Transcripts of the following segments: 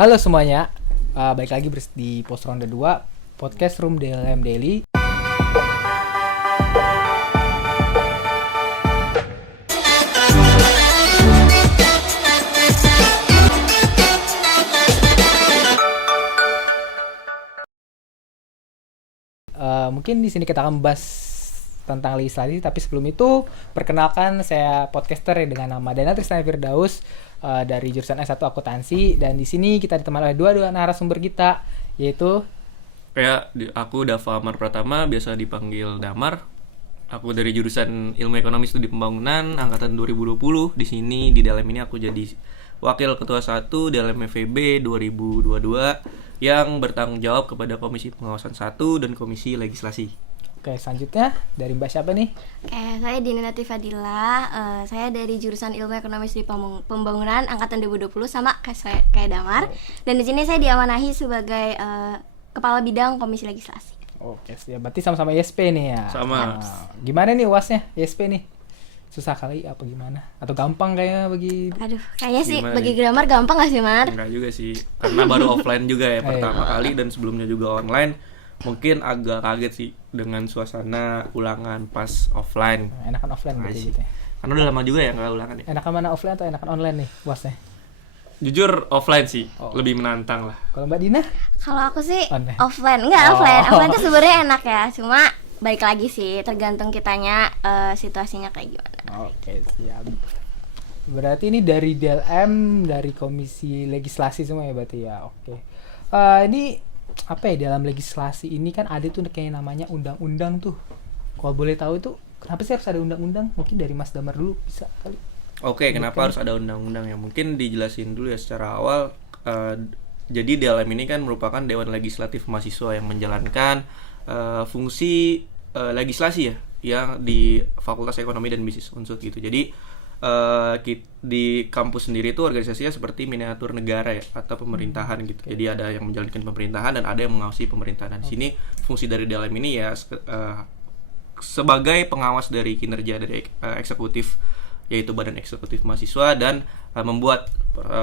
Halo semuanya, balik lagi di Post Ronde 2 Podcast Room DLM Daily. Mungkin di sini kita akan membahas tentang legislasi, tapi sebelum itu perkenalkan saya podcaster dengan nama Dana Trisna Firdaus dari jurusan S1 Akuntansi, dan di sini kita ditemani oleh dua narasumber kita, yaitu aku Dava Amar Pratama, biasa dipanggil Damar. Aku dari jurusan Ilmu Ekonomi Studi Pembangunan angkatan 2020. Di sini di dalam ini aku jadi Wakil Ketua 1 dalam FEB 2022 yang bertanggung jawab kepada Komisi Pengawasan 1 dan Komisi Legislasi. Oke, selanjutnya dari Mbak siapa nih? Saya Dinanati Fadila. Saya dari jurusan Ilmu Ekonomi Studi Pembangunan angkatan 2020 sama kayak Damar. Dan di sini saya diamanahi sebagai Kepala Bidang Komisi Legislasi. Oke, siap. Berarti sama-sama ISP nih ya. Sama. Gimana nih UASnya ISP nih? Susah kali apa gimana? Atau gampang kayaknya bagi? Aduh, kayaknya sih Gimana bagi nih? Grammar gampang gak sih, Mar? Enggak juga sih, karena baru offline juga ya pertama kali, dan sebelumnya juga online. Mungkin agak kaget sih dengan suasana ulangan pas offline. Enakan offline gitu ya. Karena udah lama juga ya nggak ulangan ya. Enakan mana offline atau enakan online nih UASnya? Jujur offline sih, lebih menantang lah. Kalau Mbak Dina? Kalau aku sih Online. offline. Enggak, offline. Offline tuh sebenarnya enak ya. Cuma balik lagi sih, tergantung kitanya situasinya kayak gimana. Oke, siap. Berarti ini dari DLM, dari Komisi Legislasi semua ya berarti ya. Oke. Ini apa ya, dalam legislasi ini kan ada tuh kayak namanya undang-undang tuh. Kalau boleh tahu itu kenapa sih harus ada undang-undang? Mungkin dari Mas Damar dulu bisa kali. Oke, kenapa harus ada undang-undang ya? Mungkin dijelasin dulu ya secara awal. Jadi DLM ini kan merupakan Dewan Legislatif Mahasiswa yang menjalankan fungsi legislasi ya, yang di Fakultas Ekonomi dan Bisnis Unsud gitu. Jadi di kampus sendiri itu organisasinya seperti miniatur negara ya, atau pemerintahan gitu. Jadi ada yang menjalankan pemerintahan dan ada yang mengawasi pemerintahan. Di sini fungsi dari DLM ini ya sebagai pengawas dari kinerja dari eksekutif, yaitu Badan Eksekutif Mahasiswa, dan membuat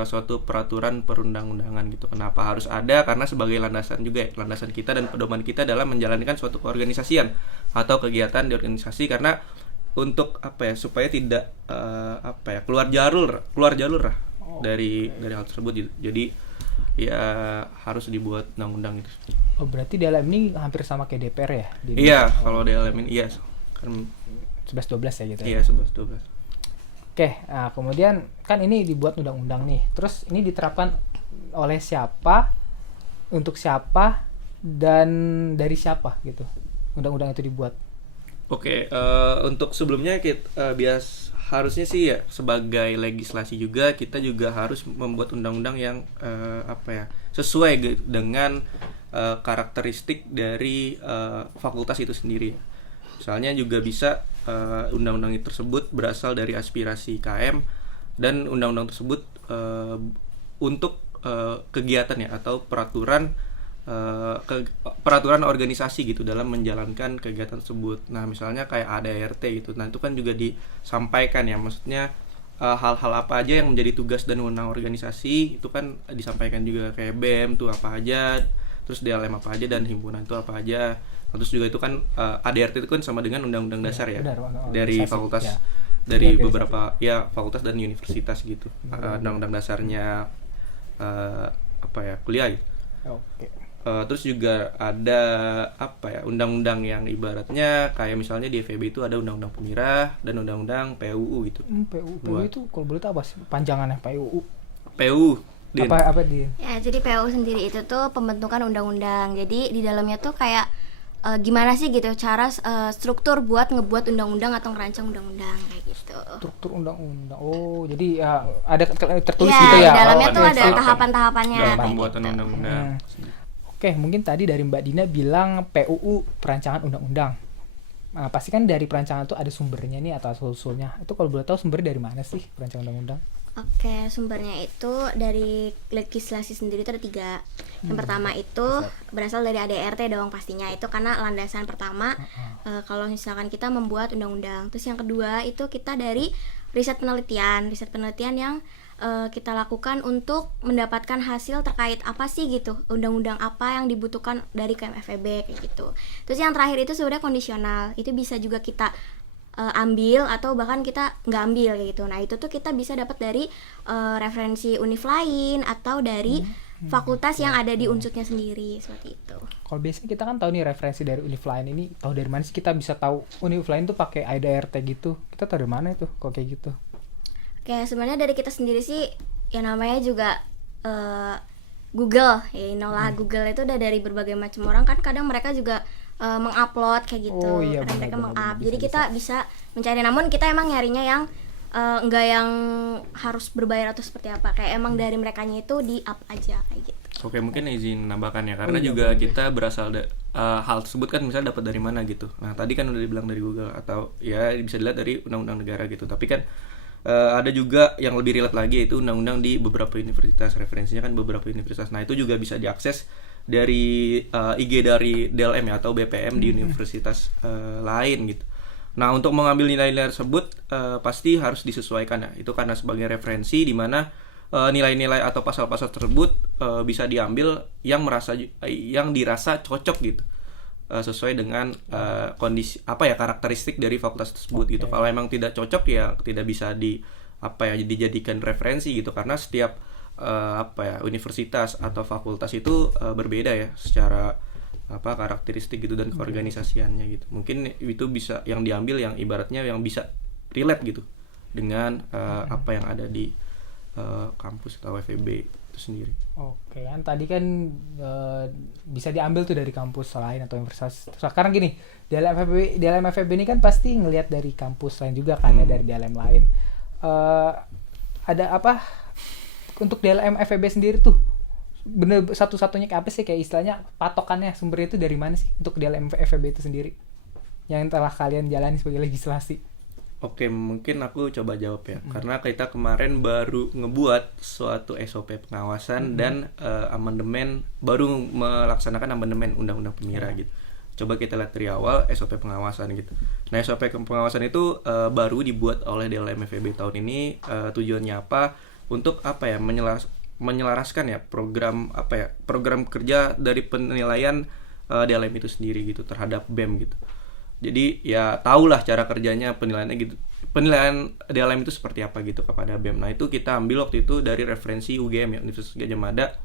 suatu peraturan perundang-undangan gitu. Kenapa harus ada? Karena sebagai landasan juga ya, landasan kita dan pedoman kita dalam menjalankan suatu keorganisasian atau kegiatan di organisasi, karena untuk supaya tidak keluar jalur lah dari hal tersebut gitu. Jadi ya harus dibuat undang-undang gitu. Oh, berarti DLM ini hampir sama kayak DPR ya? Iya, kalau DLM ini iya kan 11-12 ya gitu. Iya, 11-12. Oke, nah kemudian kan ini dibuat undang-undang nih. Terus ini diterapkan oleh siapa, untuk siapa, dan dari siapa gitu undang-undang itu dibuat? Oke, untuk sebelumnya kita harusnya sih ya, sebagai legislasi juga kita juga harus membuat undang-undang yang sesuai dengan karakteristik dari fakultas itu sendiri. Misalnya juga bisa undang-undang tersebut berasal dari aspirasi KM, dan undang-undang tersebut untuk kegiatan ya, atau peraturan organisasi gitu dalam menjalankan kegiatan tersebut. Nah, misalnya kayak ADART gitu. Nah, itu kan juga disampaikan ya, maksudnya hal-hal apa aja yang menjadi tugas dan wewenang organisasi itu kan disampaikan juga, kayak BEM tuh apa aja, terus DLM apa aja, dan himpunan itu apa aja. Terus juga itu kan ADART itu kan sama dengan undang-undang dasar ya, dari fakultas ya. Dari beberapa ya fakultas dan universitas gitu. Undang-undang dasarnya kuliah gitu. Oke. Terus juga ada undang-undang yang ibaratnya kayak misalnya di FEB itu ada undang-undang pemirah dan undang-undang PUU gitu. PUU itu kalau boleh tahu apa sih panjangannya PUU? PUU Din. Apa Din? Ya, jadi PUU sendiri itu tuh pembentukan undang-undang. Jadi di dalamnya tuh kayak gimana sih gitu cara struktur buat ngebuat undang-undang atau ngerancang undang-undang kayak gitu. Struktur undang-undang. Oh, jadi ada tertulis ya, gitu ya. Di dalamnya tuh ada tahapan. tahapan-tahapannya Dalam kayak pembuatan gitu. undang-undang. Oke, mungkin tadi dari Mbak Dina bilang PUU perancangan undang-undang. Nah, pasti kan dari perancangan itu ada sumbernya nih atau asal-usulnya. Itu kalau boleh tahu sumbernya dari mana sih perancangan undang-undang? Oke, sumbernya itu dari legislasi sendiri itu ada 3. Yang pertama itu berasal dari ADART dong pastinya, itu karena landasan pertama kalau misalkan kita membuat undang-undang. Terus yang kedua itu kita dari riset penelitian yang kita lakukan untuk mendapatkan hasil terkait apa sih gitu, undang-undang apa yang dibutuhkan dari KMFEB kayak gitu. Terus yang terakhir itu sebenarnya kondisional, itu bisa juga kita ambil atau bahkan kita nggak ambil kayak gitu. Nah itu tuh kita bisa dapat dari referensi univ lain atau dari fakultas yang ada di unsutnya sendiri seperti itu. Kalau biasanya kita kan tahu nih referensi dari univ lain ini, tahu dari mana sih kita bisa tahu univ lain tuh pakai AIDRT gitu? Kita tahu dari mana itu kok kayak gitu? Kayak sebenarnya dari kita sendiri sih, yang namanya juga Google, ya inolah Google itu udah dari berbagai macam orang kan, kadang mereka juga mengupload kayak gitu, Oh, iya, kadang benar, mereka benar, meng-up, benar. jadi Bisa, kita bisa mencari, namun kita emang nyarinya yang enggak yang harus berbayar atau seperti apa, kayak emang dari merekanya itu di up aja kayak gitu. Oke, mungkin izin nambahkan ya, karena Oh, iya, juga boleh. kita berasal hal tersebut kan misalnya dapat dari mana gitu. Nah, tadi kan udah dibilang dari Google atau ya bisa dilihat dari undang-undang negara gitu. Tapi kan ada juga yang lebih relate lagi, yaitu undang-undang di beberapa universitas, referensinya kan beberapa universitas. Nah, itu juga bisa diakses dari IG dari DLM ya atau BPM di universitas lain gitu. Nah, untuk mengambil nilai-nilai tersebut pasti harus disesuaikan ya. Itu karena sebagai referensi di mana nilai-nilai atau pasal-pasal tersebut bisa diambil yang dirasa cocok gitu. Sesuai dengan kondisi karakteristik dari fakultas tersebut gitu. Kalau emang tidak cocok ya tidak bisa dijadikan referensi gitu, karena setiap universitas atau fakultas itu berbeda ya secara karakteristik gitu dan keorganisasiannya gitu. Mungkin itu bisa yang diambil yang ibaratnya yang bisa relate gitu dengan apa yang ada di kampus atau FEB itu sendiri. Oke, kan tadi kan bisa diambil tuh dari kampus lain atau universitas. Sekarang gini, DLM FEB ini kan pasti ngelihat dari kampus lain juga kan ya, dari DLM lain. Ada apa untuk DLM FEB sendiri tuh? Bener satu-satunya kayak apa sih, kayak istilahnya patokannya, sumbernya itu dari mana sih untuk DLM FEB itu sendiri? Yang telah kalian jalani sebagai legislasi. Oke, mungkin aku coba jawab ya. Karena kita kemarin baru ngebuat suatu SOP pengawasan dan baru melaksanakan amandemen Undang-Undang Pemira gitu. Coba kita lihat dari awal SOP pengawasan gitu. Nah, SOP pengawasan itu baru dibuat oleh DLM FEB tahun ini. Tujuannya apa? Untuk menyelaraskan ya program kerja dari penilaian DLM itu sendiri gitu terhadap BEM gitu. Jadi ya tahulah cara kerjanya penilaiannya gitu. Penilaian DLM itu seperti apa gitu kepada BEM. Nah, itu kita ambil waktu itu dari referensi UGM ya, Universitas Gadjah Mada,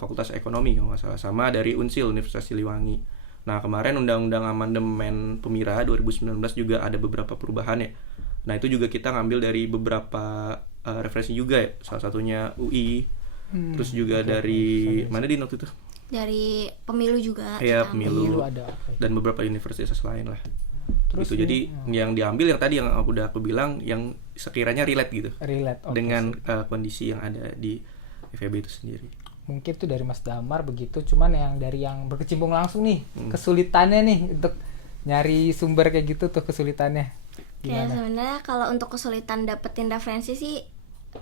Fakultas Ekonomi kalau nggak salah, sama dari Unsil Universitas Siliwangi. Nah, kemarin Undang-Undang Amandemen Pemira 2019 juga ada beberapa perubahan ya. Nah, itu juga kita ngambil dari beberapa referensi juga ya. Salah satunya UI, terus juga dari mana di waktu itu? Dari pemilu juga Ya, kita ambil. pemilu ada. dan beberapa universitas lain lah. Terus Gitu. Jadi yang diambil yang tadi yang aku bilang yang sekiranya relate gitu relate dengan kondisi yang ada di FEB itu sendiri. mungkin tuh dari Mas Damar begitu, cuman yang dari yang berkecimpung langsung nih kesulitannya nih untuk nyari sumber kayak gitu tuh kesulitannya Kayak gimana? sebenarnya kalau untuk kesulitan dapetin referensi sih,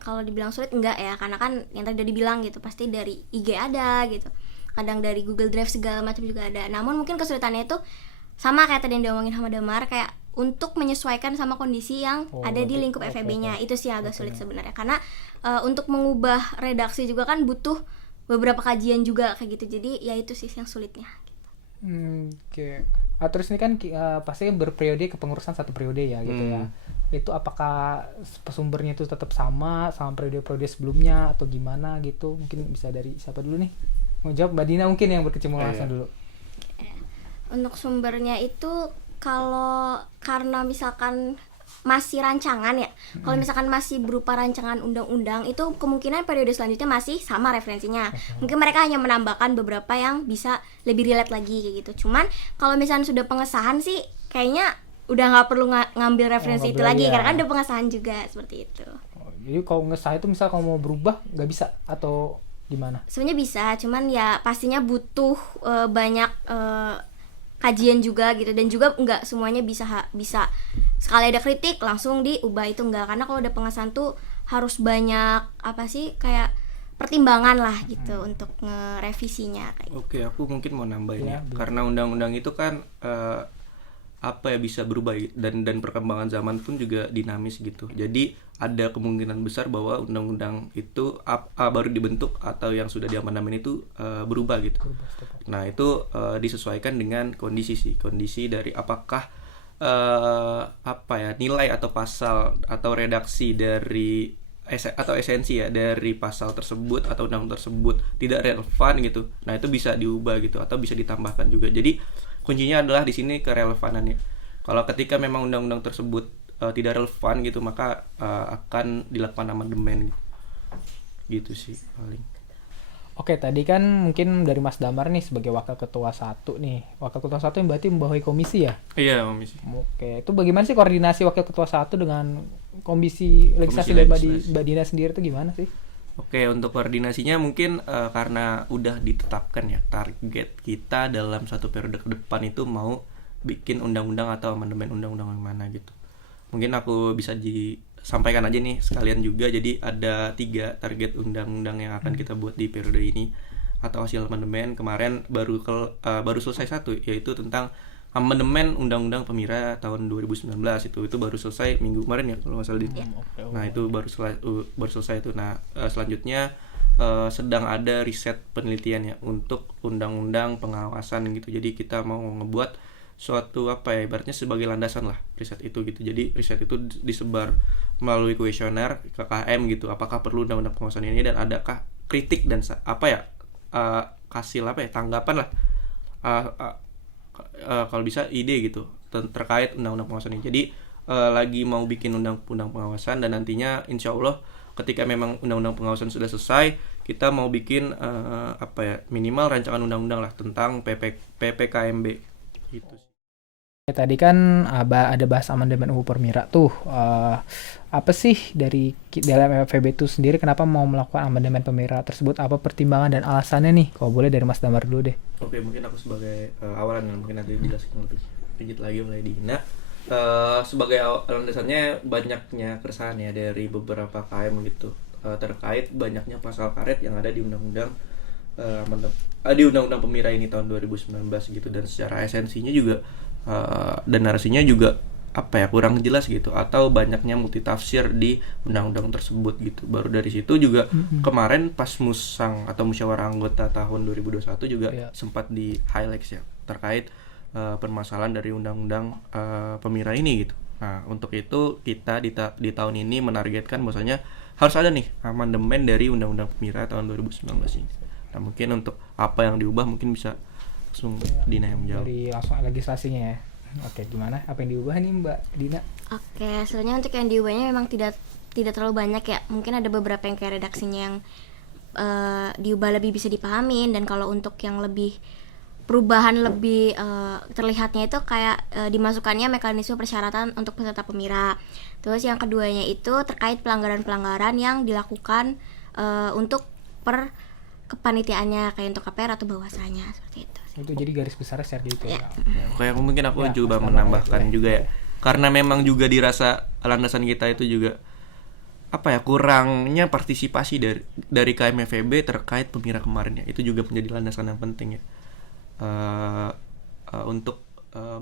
kalau dibilang sulit enggak ya, karena kan yang tadi udah dibilang gitu, pasti dari IG ada gitu, kadang dari Google Drive segala macam juga ada. Namun mungkin kesulitannya itu sama kayak tadi yang diomongin sama Damar, kayak untuk menyesuaikan sama kondisi yang ada di lingkup FEB-nya. Itu sih yang agak sulit sebenarnya, karena untuk mengubah redaksi juga kan butuh beberapa kajian juga kayak gitu. Jadi ya itu sih yang sulitnya. Oke. Terus ini kan pasti berperiode kepengurusan satu periode ya gitu ya. Itu apakah sumbernya itu tetap sama periode-periode sebelumnya atau gimana gitu? Mungkin bisa dari siapa dulu nih? Mau jawab Mbak Dina mungkin yang berkecimpung langsung dulu. Untuk sumbernya itu kalau karena misalkan masih rancangan ya, kalau misalkan masih berupa rancangan undang-undang, itu kemungkinan periode selanjutnya masih sama referensinya. Mungkin mereka hanya menambahkan beberapa yang bisa lebih relate lagi kayak gitu. Cuman kalau misalkan sudah pengesahan sih kayaknya udah nggak perlu ngambil referensi nggak itu perlu, lagi, ya. karena kan udah pengesahan juga seperti itu. Jadi kalau ngesah itu misal kalau mau berubah nggak bisa atau gimana? Sebenarnya bisa, cuman ya pastinya butuh banyak kajian juga gitu, dan juga nggak semuanya bisa sekali ada kritik langsung diubah, itu enggak, karena kalau udah pengesahan tuh harus banyak kayak pertimbangan lah gitu untuk ngerevisinya kayak. Oke, aku mungkin mau nambahin Ya, ya. Karena undang-undang itu kan apa ya bisa berubah dan perkembangan zaman pun juga dinamis gitu. Jadi ada kemungkinan besar bahwa undang-undang itu baru dibentuk atau yang sudah diamandemen itu berubah gitu. Nah itu disesuaikan dengan kondisi dari apakah apa ya nilai atau pasal atau redaksi dari atau esensi ya dari pasal tersebut atau undang tersebut tidak relevan gitu. Nah, itu bisa diubah gitu atau bisa ditambahkan juga. Jadi, kuncinya adalah di sini kerelevanannya. Kalau ketika memang undang-undang tersebut tidak relevan gitu, maka akan dilakukan amandemen gitu sih paling. Oke, tadi kan mungkin dari Mas Damar nih sebagai wakil ketua 1 nih. Wakil ketua 1 yang berarti membawahi komisi ya? Iya, komisi. Oke, itu bagaimana sih koordinasi wakil ketua 1 dengan komisi legislasi dari Mbak Dina sendiri itu gimana sih? Oke, untuk koordinasinya mungkin karena udah ditetapkan ya target kita dalam satu periode ke depan itu mau bikin undang-undang atau amandemen undang-undang yang mana gitu. Mungkin aku bisa sampaikan aja nih sekalian juga. Jadi ada 3 target undang-undang yang akan kita buat di periode ini atau hasil amandemen. Kemarin baru selesai satu, yaitu tentang amandemen Undang-Undang Pemira tahun 2019. Itu baru selesai minggu kemarin ya kalau nggak salah. Nah itu baru selesai itu. Nah selanjutnya sedang ada riset penelitian ya untuk undang-undang pengawasan gitu. Jadi kita mau ngebuat suatu apa ya ibaratnya sebagai landasan lah riset itu gitu. Jadi riset itu disebar melalui kuesioner KKM gitu. Apakah perlu undang-undang pengawasan ini dan adakah kritik dan apa ya hasil apa ya tanggapan lah kalau bisa ide gitu terkait undang-undang pengawasan ini. Jadi lagi mau bikin undang-undang pengawasan dan nantinya insya Allah ketika memang undang-undang pengawasan sudah selesai kita mau bikin apa ya minimal rancangan undang-undang lah tentang PPKMB gitu. Tadi kan ada bahas amandemen UU Permira tuh. Apa sih dari dalam FEB itu sendiri kenapa mau melakukan amandemen Permira tersebut? Apa pertimbangan dan alasannya nih? Kalau boleh dari Mas Damar dulu deh. Oke, mungkin aku sebagai awalan mungkin nanti dijelaskan lebih sedikit lagi oleh Dina. Sebagai landasannya banyaknya keresahan ya dari beberapa KM gitu terkait banyaknya pasal karet yang ada di undang-undang di undang-undang Pemira ini tahun 2019 gitu, dan secara esensinya juga dan narasinya juga apa ya kurang jelas gitu atau banyaknya multitafsir di undang-undang tersebut gitu. Baru dari situ juga kemarin pas musang atau musyawarah anggota tahun 2021 juga sempat di highlights ya terkait permasalahan dari undang-undang Pemira ini gitu. Nah untuk itu kita di tahun ini menargetkan bahwasanya harus ada nih amandemen dari undang-undang Pemira tahun 2019 ini. Nah mungkin untuk apa yang diubah mungkin bisa langsung Dina yang menjawab. Dari langsung legislasinya ya. Oke, gimana? Apa yang diubah nih Mbak Dina? Oke, sebenarnya untuk yang diubahnya memang tidak terlalu banyak ya. Mungkin ada beberapa yang kayak redaksinya yang diubah lebih bisa dipahamin, dan kalau untuk yang lebih perubahan lebih terlihatnya itu kayak dimasukkannya mekanisme persyaratan untuk peserta Pemira. Terus yang keduanya itu terkait pelanggaran-pelanggaran yang dilakukan untuk kepanitiaannya kayak untuk KPR atau bahwasanya seperti itu. Itu jadi garis besarnya share gitu ya. Kayak mungkin aku coba menambahkan juga ya. Karena memang juga dirasa landasan kita itu juga apa ya kurangnya partisipasi dari KMFEB terkait Pemira kemarin ya. Itu juga menjadi landasan yang penting ya. Untuk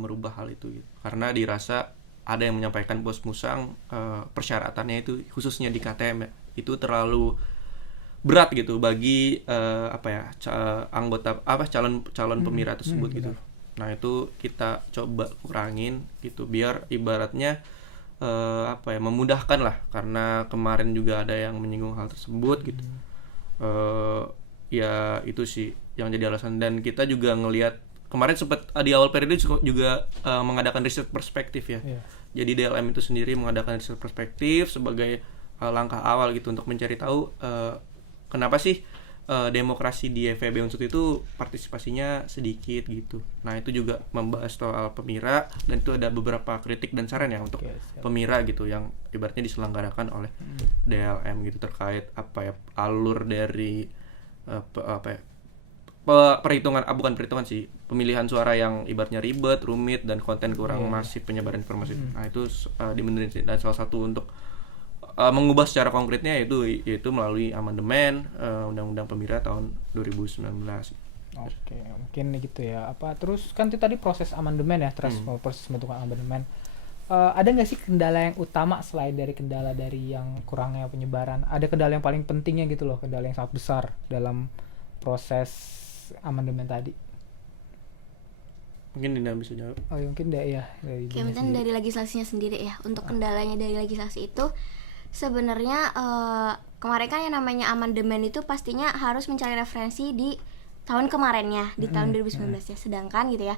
merubah hal itu gitu. Karena dirasa ada yang menyampaikan bos musang persyaratannya itu khususnya di KTM ya. Itu terlalu berat gitu bagi anggota calon Pemira tersebut gitu. Nah itu kita coba kurangin gitu biar ibaratnya memudahkan lah, karena kemarin juga ada yang menyinggung hal tersebut gitu. Ya itu sih yang jadi alasan, dan kita juga ngelihat kemarin sempat di awal periode juga mengadakan riset perspektif ya. Jadi DLM itu sendiri mengadakan riset perspektif sebagai langkah awal gitu untuk mencari tahu kenapa sih demokrasi di FEB Unsut itu partisipasinya sedikit gitu. Nah itu juga membahas soal Pemira, dan itu ada beberapa kritik dan saran ya untuk Pemira gitu yang ibaratnya diselenggarakan oleh DLM gitu terkait alur dari bukan perhitungan sih, pemilihan suara yang ibaratnya ribet, rumit, dan konten kurang masif penyebaran informasi. Nah itu dibenerin sih, dan salah satu untuk mengubah secara konkretnya yaitu melalui amandemen Undang-Undang Pemira tahun 2019. Oke, mungkin gitu ya. Apa terus kan itu tadi proses amandemen ya, terus proses pembentukan amandemen. Ada nggak sih kendala yang utama selain dari kendala dari yang kurangnya penyebaran? Ada kendala yang paling pentingnya gitu loh, kendala yang sangat besar dalam proses amandemen tadi. Mungkin Dina bisa jawab. Oh ya, mungkin ya dari Oke, Dina mungkin sendiri. dari legislasinya sendiri ya. Untuk kendalanya dari legislasi itu sebenarnya kemarin kan yang namanya amandemen itu pastinya harus mencari referensi di tahun kemarinnya, di tahun 2019 ya. Sedangkan gitu ya,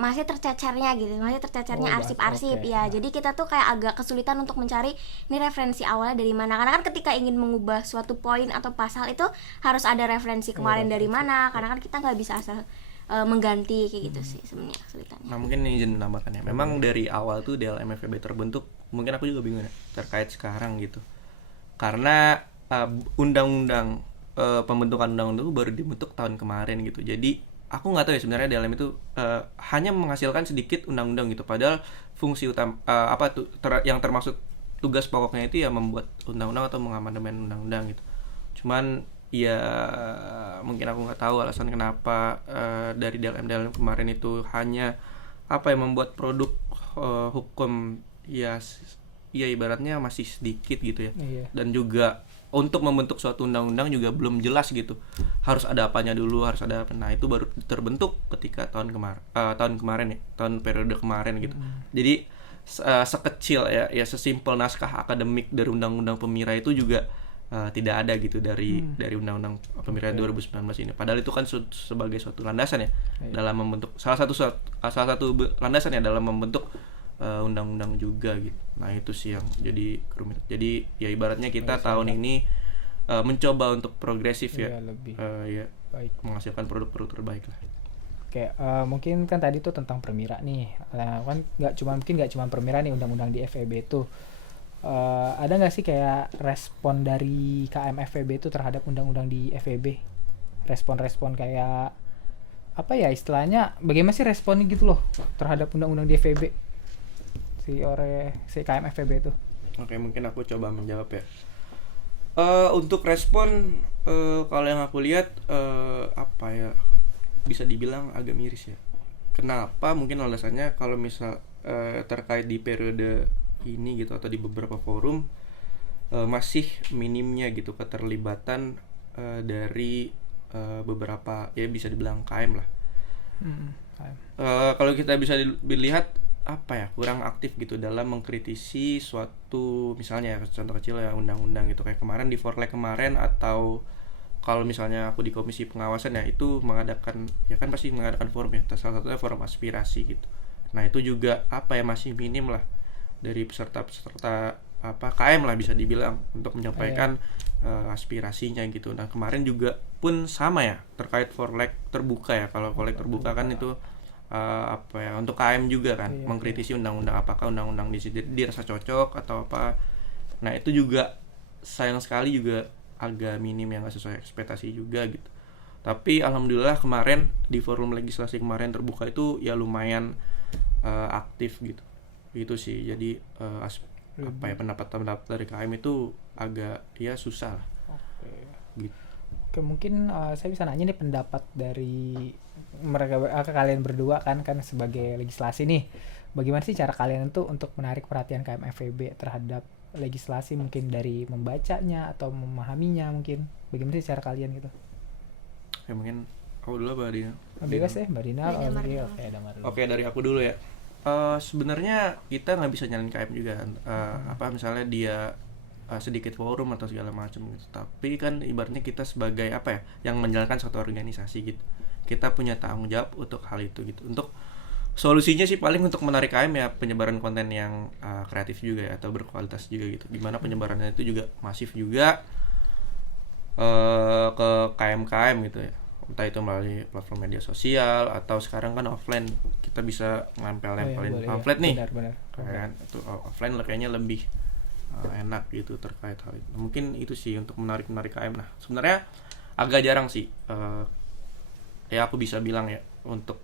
masih tercecernya Oh, arsip-arsip oke. ya. Jadi kita tuh kayak agak kesulitan untuk mencari ini referensi awalnya dari mana. Karena kan ketika ingin mengubah suatu poin atau pasal itu harus ada referensi kemarin dari mana. Karena kan kita nggak bisa asal mengganti kayak gitu sih sebenarnya kesulitannya. Nah mungkin izin menambahkan ya. Memang dari awal tuh DLM FEB terbentuk, mungkin aku juga bingung ya terkait sekarang gitu. Karena undang-undang pembentukan undang-undang itu baru dibentuk tahun kemarin gitu. Jadi aku nggak tahu ya sebenarnya DLM itu hanya menghasilkan sedikit undang-undang gitu. Padahal fungsi utama yang termasuk tugas pokoknya itu ya membuat undang-undang atau mengamandemen undang-undang gitu. Cuman ya mungkin aku nggak tahu alasan kenapa dari DLM kemarin itu hanya membuat produk hukum ya ibaratnya masih sedikit gitu ya. Iya. Dan juga untuk membentuk suatu undang-undang juga belum jelas gitu, harus ada apanya dulu, harus ada apa. Nah itu baru terbentuk ketika tahun kemarin ya, tahun periode kemarin gitu. Jadi sekecil ya sesimpel naskah akademik dari undang-undang pemira itu juga tidak ada gitu dari undang-undang pemilihan 2019 ini. Padahal itu kan sebagai suatu landasan ya dalam membentuk salah satu landasan ya dalam membentuk undang-undang juga gitu. Nah itu sih yang jadi rumit. Jadi ya ibaratnya kita tahun ini mencoba untuk progresif ya, Iya, lebih ya baik. menghasilkan produk-produk terbaik lah. Oke, mungkin kan tadi tuh tentang permira nih. Kan nggak cuma permira nih undang-undang di FEB itu. Ada nggak sih kayak respon dari KM FEB itu terhadap undang-undang di FEB? Respon-respon kayak apa ya istilahnya? Bagaimana sih responnya gitu loh terhadap undang-undang di FEB si KM FEB itu? Oke, mungkin aku coba menjawab ya. Untuk respon kalau yang aku lihat bisa dibilang agak miris ya. Kenapa? Mungkin alasannya kalau misal terkait di periode ini gitu atau di beberapa forum masih minimnya gitu keterlibatan dari beberapa ya bisa dibilang KM lah. Kalau kita bisa dilihat kurang aktif gitu dalam mengkritisi suatu misalnya contoh kecil ya undang-undang gitu kayak kemarin di Forlek kemarin, atau kalau misalnya aku di komisi pengawasan ya itu mengadakan ya kan pasti mengadakan forum ya, salah satunya forum aspirasi gitu. Nah itu juga masih minim lah dari peserta KM lah bisa dibilang untuk menyampaikan aspirasinya gitu. Nah kemarin juga pun sama ya terkait Forlek terbuka ya, kalau Forlek terbuka kan itu untuk KM juga kan mengkritisi undang-undang, apakah undang-undang dirasa cocok atau apa. Nah itu juga sayang sekali juga agak minim yang nggak sesuai ekspektasi juga gitu. Tapi alhamdulillah kemarin di forum legislasi kemarin terbuka itu ya lumayan aktif gitu. Itu sih jadi pendapat dari KM itu agak ya susah lah. Gitu. Oke, mungkin saya bisa nanya nih pendapat dari kalian berdua kan sebagai legislasi nih. Bagaimana sih cara kalian itu untuk menarik perhatian KM FEB terhadap legislasi, mungkin dari membacanya atau memahaminya mungkin. Bagaimana sih cara kalian gitu? Ya mungkin aku dulu Mbak Dina. Bebas ya Mbak Dina. Damar Oke, dulu. oke, Damar dulu. Oke, dari aku dulu ya. Sebenarnya kita nggak bisa nyalain KM juga kan. Misalnya dia sedikit forum atau segala macam gitu. Tapi kan ibaratnya kita sebagai yang menjalankan suatu organisasi gitu. Kita punya tanggung jawab untuk hal itu gitu. Untuk solusinya sih paling untuk menarik KM ya penyebaran konten yang kreatif juga ya, atau berkualitas juga gitu. Dimana penyebarannya itu juga masif juga ke KM-KM gitu ya. Entah itu melalui platform media sosial atau sekarang kan offline kita bisa nempelin pamflet nih. Benar. Kan itu offline kayaknya lebih enak gitu terkait hal itu. Mungkin itu sih untuk menarik KM. Nah, sebenarnya agak jarang sih ya aku bisa bilang ya untuk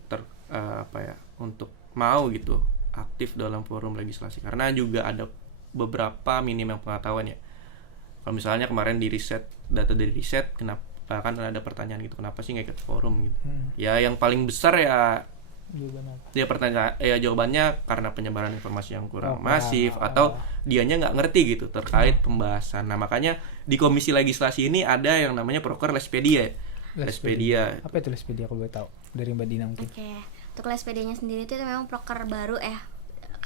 untuk mau gitu aktif dalam forum legislasi, karena juga ada beberapa minim yang pengetahuan ya. Kalau misalnya kemarin di riset, data dari riset kan ada pertanyaan gitu, kenapa sih nggak ikut forum gitu. Ya yang paling besar ya Jawaban apa? dia pertanyaan ya jawabannya karena penyebaran informasi yang kurang masif kurang, atau dianya nggak ngerti gitu terkait pembahasan. Nah makanya di komisi legislasi ini ada yang namanya proker Lespedia. Lespedia. Apa itu Lespedia kalau boleh tahu dari Mbak Dina mungkin? Oke, untuk Lespedia-nya sendiri itu memang proker baru ya.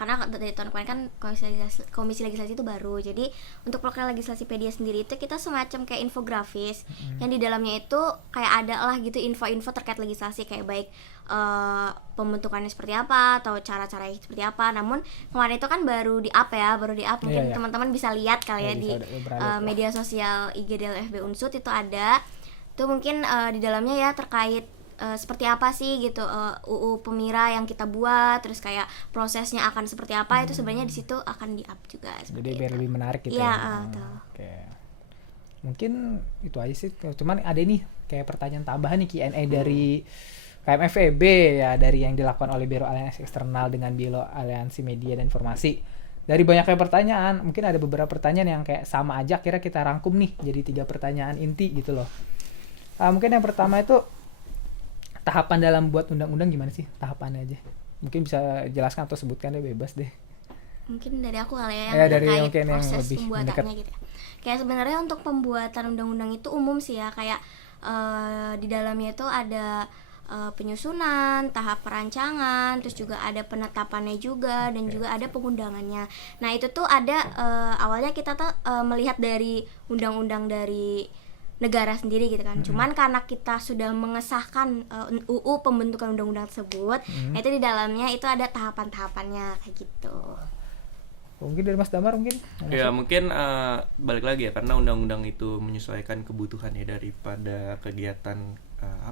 Karena dari tahun kemarin kan komisi legislasi itu baru. Jadi untuk proker legislasi pedia sendiri itu kita semacam kayak infografis yang di dalamnya itu kayak ada lah gitu info-info terkait legislasi kayak baik pembentukannya seperti apa atau cara-caranya seperti apa. Namun kemarin itu kan baru di-up ya, mungkin teman-teman bisa lihat kali ya di media sosial IG DLFB Unsut itu ada. Itu mungkin di dalamnya ya terkait seperti apa sih gitu UU Pemira yang kita buat, terus kayak prosesnya akan seperti apa itu sebenarnya di situ akan di-up juga. Jadi biar lebih menarik gitu ya. Oke. Mungkin itu aja sih. Cuman ada nih kayak pertanyaan tambahan nih Q&A dari KMFEB ya, dari yang dilakukan oleh Biro Aliansi Eksternal dengan Biro Aliansi Media dan Informasi. Dari banyaknya pertanyaan, mungkin ada beberapa pertanyaan yang kayak sama aja, kira kita rangkum nih jadi 3 pertanyaan inti gitu loh. Mungkin yang pertama itu tahapan dalam buat undang-undang gimana sih tahapannya aja? Mungkin bisa jelaskan atau sebutkan deh, bebas deh. Mungkin dari aku kali ya, dari terkait yang proses lebih pembuatannya gitu ya. Kayak sebenarnya untuk pembuatan undang-undang itu umum sih ya, kayak di dalamnya itu ada penyusunan, tahap perancangan, terus juga ada penetapannya juga dan juga ada pengundangannya. Nah itu tuh ada awalnya kita tuh melihat dari undang-undang dari negara sendiri gitu kan. Cuman karena kita sudah mengesahkan UU pembentukan undang-undang tersebut, nah itu di dalamnya itu ada tahapan-tahapannya kayak gitu. Mungkin dari Mas Damar mungkin? Ya mungkin balik lagi ya, karena undang-undang itu menyesuaikan kebutuhan ya daripada kegiatan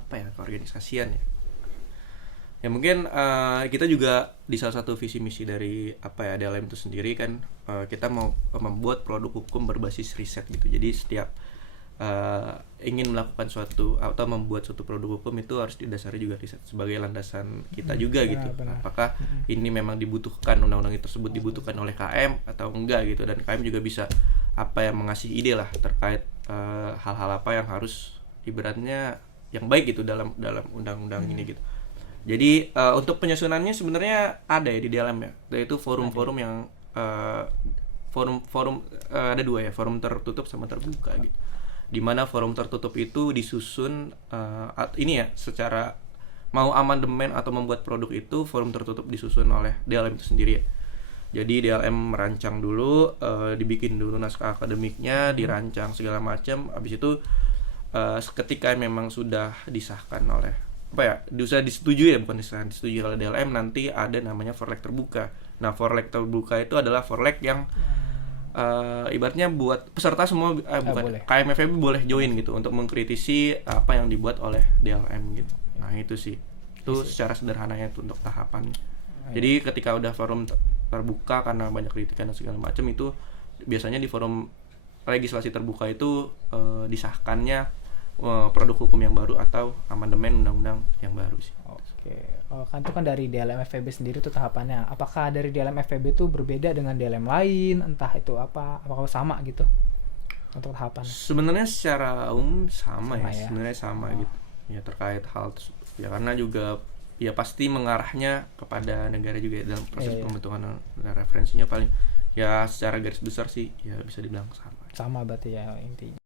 keorganisasian ya. Ya mungkin kita juga di salah satu visi misi dari DLM itu sendiri kan kita mau membuat produk hukum berbasis riset gitu. Jadi setiap ingin melakukan suatu atau membuat suatu produk hukum itu harus didasari juga riset sebagai landasan kita juga gitu. Apakah ini memang dibutuhkan, undang-undang tersebut dibutuhkan oleh KM atau enggak gitu, dan KM juga bisa mengasih ide lah terkait hal-hal apa yang harus ibaratnya yang baik gitu dalam undang-undang ini gitu. Jadi untuk penyusunannya sebenarnya ada ya di dalamnya, yaitu forum-forum yang forum ada 2 ya, forum tertutup sama terbuka gitu. Di mana forum tertutup itu disusun ini ya secara mau amandemen atau membuat produk itu forum tertutup disusun oleh DLM itu sendiri ya. Jadi DLM merancang dulu, dibikin dulu naskah akademiknya, dirancang segala macam. Habis itu ketika memang sudah disahkan oleh sudah disetujui ya, bukan disetujui oleh DLM, nanti ada namanya forlek terbuka. Nah forlek terbuka itu adalah forlek yang ibaratnya buat peserta semua KMFB boleh join gitu untuk mengkritisi apa yang dibuat oleh DLM gitu. Nah itu sih, itu secara sederhananya itu untuk tahapan. Jadi ketika udah forum terbuka karena banyak kritikan dan segala macam, itu biasanya di forum legislasi terbuka itu disahkannya produk hukum yang baru atau amandemen undang-undang yang baru sih. Oke. Kan itu kan dari DLM FEB sendiri tuh tahapannya. Apakah dari DLM FEB itu berbeda dengan DLM lain? Entah itu apakah sama gitu untuk tahapannya? Sebenarnya secara umum sama ya. Sebenarnya sama gitu. Ya terkait hal tersebut. Ya karena juga ya pasti mengarahnya kepada negara juga ya, dalam proses pembentukan referensinya paling ya secara garis besar sih ya bisa dibilang sama. Sama berarti ya intinya.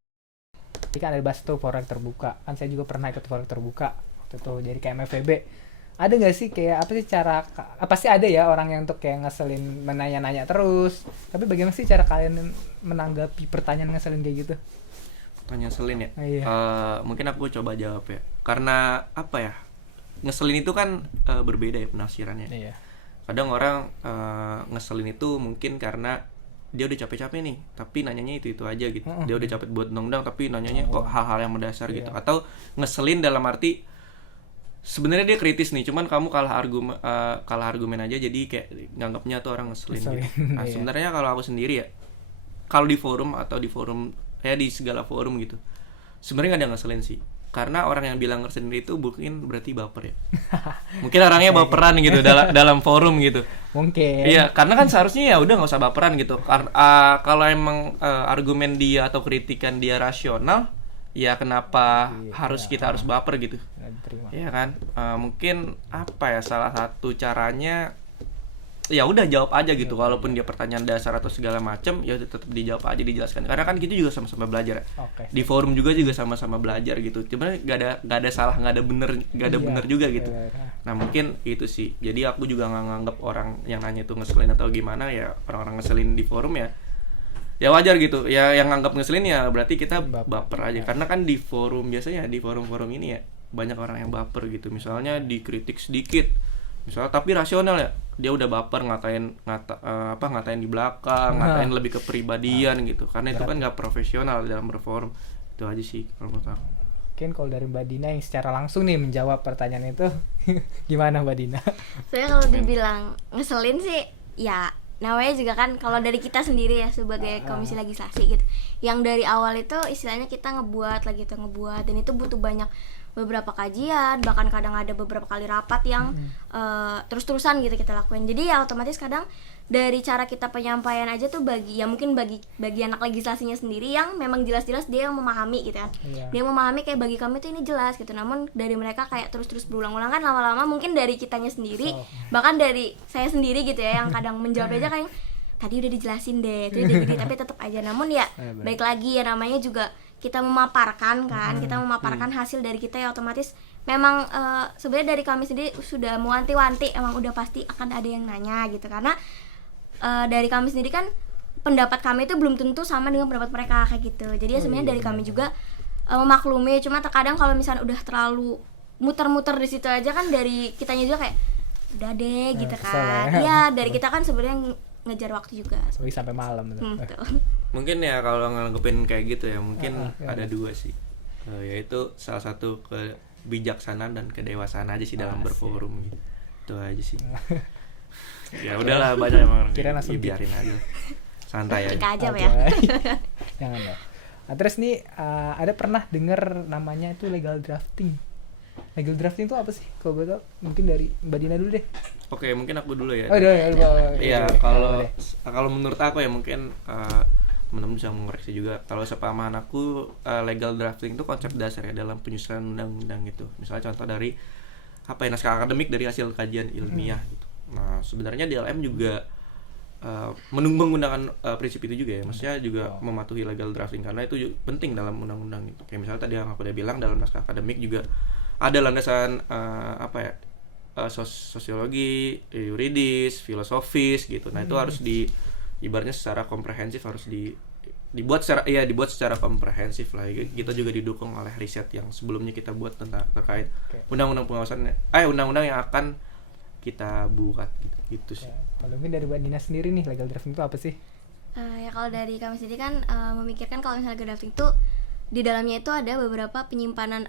Jadi kan ada bahas tuh forek terbuka. Kan saya juga pernah ikut forek terbuka waktu itu dari KMFEB. Ada nggak sih kayak apa sih ada ya orang yang untuk kayak ngeselin menanya-nanya terus, tapi bagaimana sih cara kalian menanggapi pertanyaan ngeselin kayak gitu? Pertanyaan ngeselin ya? Mungkin aku coba jawab ya, karena ngeselin itu kan berbeda ya penafsirannya. Kadang orang ngeselin itu mungkin karena dia udah capek-capek nih tapi nanyanya itu aja gitu. Dia udah capek buat undang-undang tapi nanyanya kok hal-hal yang mendasar gitu. Atau ngeselin dalam arti sebenarnya dia kritis nih, cuman kamu kalah argumen aja, jadi kayak nganggapnya tuh orang ngeselin gitu. Nah sebenarnya kalau aku sendiri ya, kalau di forum atau di segala forum gitu, sebenarnya nggak ada ngeselin sih, karena orang yang bilang ngeselin itu mungkin berarti baper ya. Mungkin orangnya baperan gitu dalam forum gitu. Mungkin. Iya, karena kan seharusnya ya udah nggak usah baperan gitu. Kalau emang argumen dia atau kritikan dia rasional, ya kenapa Iya, kita harus baper gitu. Nggak diterima. Ya kan, mungkin apa ya, salah satu caranya ya udah jawab aja gitu. Walaupun dia pertanyaan dasar atau segala macam, ya tetap dijawab aja, dijelaskan. Karena kan kita juga sama-sama belajar. Oke. Di forum juga sama-sama belajar gitu. Cuma gak ada salah, gak ada bener juga gitu. Iya. Nah mungkin itu sih. Jadi aku juga nggak nganggap orang yang nanya itu ngeselin atau gimana ya. Orang-orang ngeselin di forum ya wajar gitu. Ya yang nganggap ngeselin ya berarti kita baper aja. Karena kan di forum, biasanya di forum-forum ini ya banyak orang yang baper gitu. Misalnya dikritik sedikit, misalnya tapi rasional ya, dia udah baper ngatain di belakang, ngatain lebih ke pribadian gitu. Karena itu kan nggak profesional dalam berforum. Itu aja sih kalau menurut aku. Mungkin kalau dari Mbak Dina yang secara langsung nih menjawab pertanyaan itu gimana Mbak Dina? Saya kalau dibilang ngeselin sih ya namanya juga kan kalau dari kita sendiri ya sebagai komisi legislasi gitu, yang dari awal itu istilahnya kita ngebuat dan itu butuh banyak beberapa kajian, bahkan kadang ada beberapa kali rapat yang terus-terusan gitu kita lakuin. Jadi ya otomatis kadang dari cara kita penyampaian aja tuh bagi anak legislasinya sendiri yang memang jelas-jelas dia yang memahami gitu ya. Iya. Dia memahami kayak bagi kami tuh ini jelas gitu. Namun dari mereka kayak terus-terus berulang-ulang kan lama-lama mungkin dari kitanya sendiri, bahkan dari saya sendiri gitu ya yang kadang menjawab aja kayak tadi udah dijelasin deh, itu udah gini tapi tetap aja. Namun ya baik lagi ya namanya juga kita memaparkan kan, kita memaparkan hasil dari kita ya otomatis memang sebenarnya dari kami sendiri sudah mewanti-wanti emang udah pasti akan ada yang nanya gitu, karena dari kami sendiri kan pendapat kami itu belum tentu sama dengan pendapat mereka kayak gitu. Jadi ya sebenarnya dari kami juga memaklumi, cuma terkadang kalau misalnya udah terlalu muter-muter di situ aja kan dari kitanya juga kayak udah deh gitu kan. Iya, dari kita kan sebenarnya ngejar waktu juga. Sampai malam tuh. Betul. Mungkin ya kalau nganggepin kayak gitu ya mungkin ada dua sih, yaitu salah satu kebijaksanaan dan kedewasaan aja sih dalam berforum gitu. Itu aja sih. Ya udahlah, banyak emang Kira langsung biarin aja, santai Kita aja. aja ya. Jangan dong. Nah, terus nih ada pernah dengar namanya itu legal drafting. Legal drafting itu apa sih? Kalau betul mungkin dari Mbak Dina dulu deh. Oke, mungkin aku dulu ya. Oh, ya. Iya, kalau menurut aku ya mungkin teman-teman bisa mengoreksi juga. Kalau sepemahaman aku, legal drafting itu konsep dasar ya dalam penyusunan undang-undang itu. Misalnya contoh dari naskah akademik dari hasil kajian ilmiah gitu. Nah, sebenarnya DLM juga menggunakan prinsip itu juga ya. Maksudnya juga mematuhi legal drafting karena itu penting dalam undang-undang gitu. Kayak misalnya tadi yang aku udah bilang, dalam naskah akademik juga ada landasan sosiologi, yuridis, filosofis gitu. Nah, itu harus ibaratnya secara komprehensif harus dibuat secara komprehensif lah. Kita juga didukung oleh riset yang sebelumnya kita buat terkait undang-undang pengawasan, undang-undang yang akan kita buat gitu sih. Kalau mungkin dari Mbak Dina sendiri nih, legal drafting itu apa sih? Ya kalau dari kami sendiri kan memikirkan kalau misalnya legal drafting itu di dalamnya itu ada beberapa penyimpanan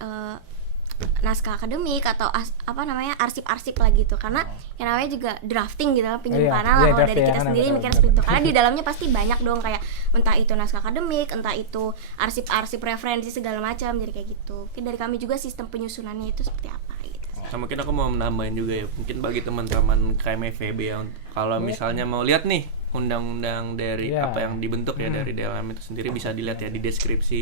naskah akademik atau arsip-arsip lah gitu, karena yang namanya juga drafting gitu, penyimpanan lah kalau dari kita sendiri mikirnya seperti itu, karena di dalamnya pasti banyak dong kayak entah itu naskah akademik, entah itu arsip-arsip referensi segala macam, jadi kayak gitu. Mungkin dari kami juga sistem penyusunannya itu seperti apa gitu. Sama mungkin aku mau menambahin juga ya, mungkin bagi teman-teman KMFEB ya, kalau misalnya mau lihat nih undang-undang dari apa yang dibentuk ya dari DLM itu sendiri, bisa dilihat ya di deskripsi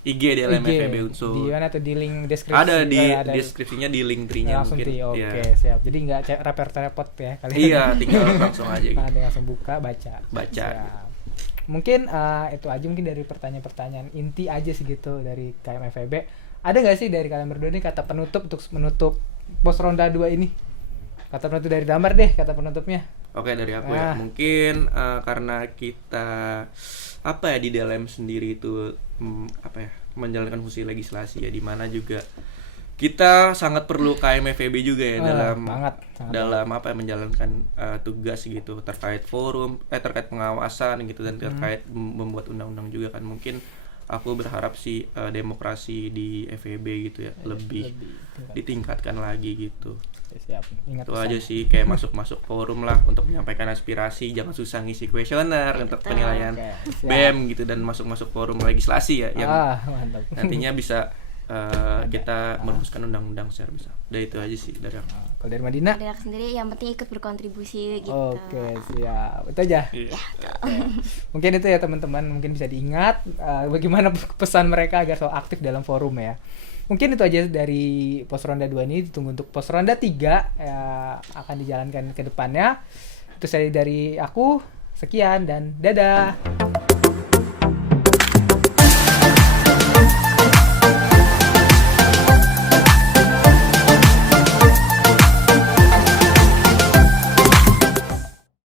IG DLM FEB Unsur. Di mana tuh, di link deskripsi? Ada di deskripsinya, di link tree-nya langsung mungkin. Oke, siap. Jadi nggak repot-repot ya kalian. Iya, tinggal langsung aja gitu. Langsung buka, baca. Siap. Mungkin itu aja mungkin dari pertanyaan-pertanyaan inti aja sih gitu dari KMFEB. Ada nggak sih dari kalian berdua nih kata penutup untuk menutup pos ronda 2 ini? Kata penutup dari Damar deh, kata penutupnya. Oke, dari aku ya. Mungkin karena kita di DLM sendiri itu menjalankan fungsi legislasi ya, di mana juga kita sangat perlu KMFEB juga ya dalam menjalankan tugas gitu terkait forum, terkait pengawasan gitu, dan terkait membuat undang-undang juga kan. Mungkin aku berharap sih demokrasi di FEB gitu ya lebih ditingkatkan lagi gitu. Siap. Ingat itu aja sih, kayak masuk forum lah untuk menyampaikan aspirasi, jangan susah ngisi kuesioner untuk penilaian BEM gitu, dan masuk forum legislasi ya yang mantap. nantinya bisa kita merumuskan undang-undang secara besar. Udah itu aja sih dari aku. Kalau dari Madina? Dari aku sendiri yang penting ikut berkontribusi gitu. Oke, siap. Itu aja. Iya. Oke. Mungkin itu ya teman-teman, mungkin bisa diingat bagaimana pesan mereka agar selalu aktif dalam forum ya. Mungkin itu aja dari pos ronda 2 ini, ditunggu untuk pos ronda 3 ya, akan dijalankan ke depannya. Itu saya dari aku, sekian dan dadah.